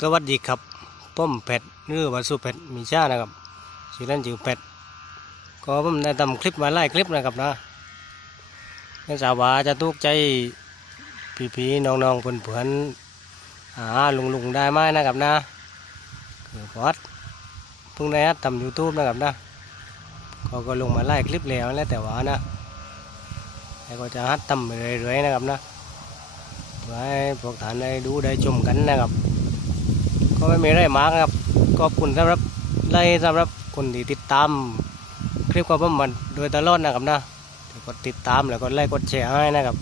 สวัสดีครับป้อมเป็ดหรือว่าสุเป็ดมีชานะครับชื่อเล่นชื่อเป็ดก็ผมได้ทำคลิปมาไล่คลิปนะครับนะไม่ทราว่าจะถูกใจพี่ๆน้องๆเพื่อนๆหาลุงลุงๆได้ไหมนะครับนะคือพอดเพิ่งได้ทำยูทูบนะครับนะก็ก็ลงมาไล่คลิปแล้วแล้วแต่ว่านะแล้วก็จะฮัดทำไปเรื่อยๆนะครับนะ เพื่อให้พวกท่านได้ดูได้ชมกันนะครับ ก็ไม่มีอะไรมากครับขอบคุณสำหรับไล่สำหรับคนที่ติดตามคลิปของผมมาโดยตลอดนะครับนะกดติดตามแล้วก็ไลค์กดแชร์ให้นะครับ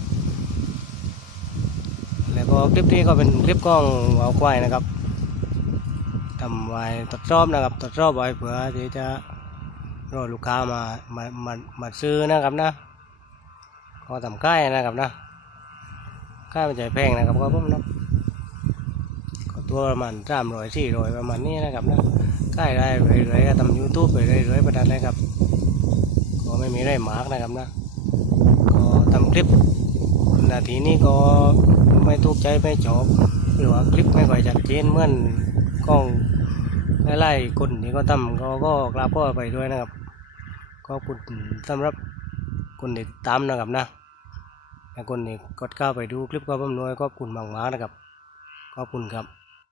แล้วก็คลิปนี้ก็เป็นคลิปกล้องวาควายนะครับทำไว้ทดสอบนะครับทดสอบไว้เผื่อที่จะรอลูกค้ามามามามาซื้อนะครับนะก็ทำใกล้นะครับนะ ใกล้ามันจะแพงนะครับก็ผมนะก็ตัวประมาณสามร้อยสี่ร้อยประมาณนี้นะครับนะใกล้ได้เรื่อยๆทำยูทูบไปเรื่อยๆประมาณนี้ครับก็ไม่มีไรมากนะครับนะก็ทำคลิปนาทีนี้ก็ไม่ถูกใจไม่ชอบหรือว่าคลิปไม่ค่อยชัดเจนเหมือนกล้องไล่ๆคนที่ก็ทำก็ก็กราบก็ไปด้วยนะครับ ก็คุณสำหรับคนติดตามนะครับนะ คนนี้กดเข้าไปดูคลิปก็ผมด้วยขอบคุณมากๆนะครับ ขอบคุณครับ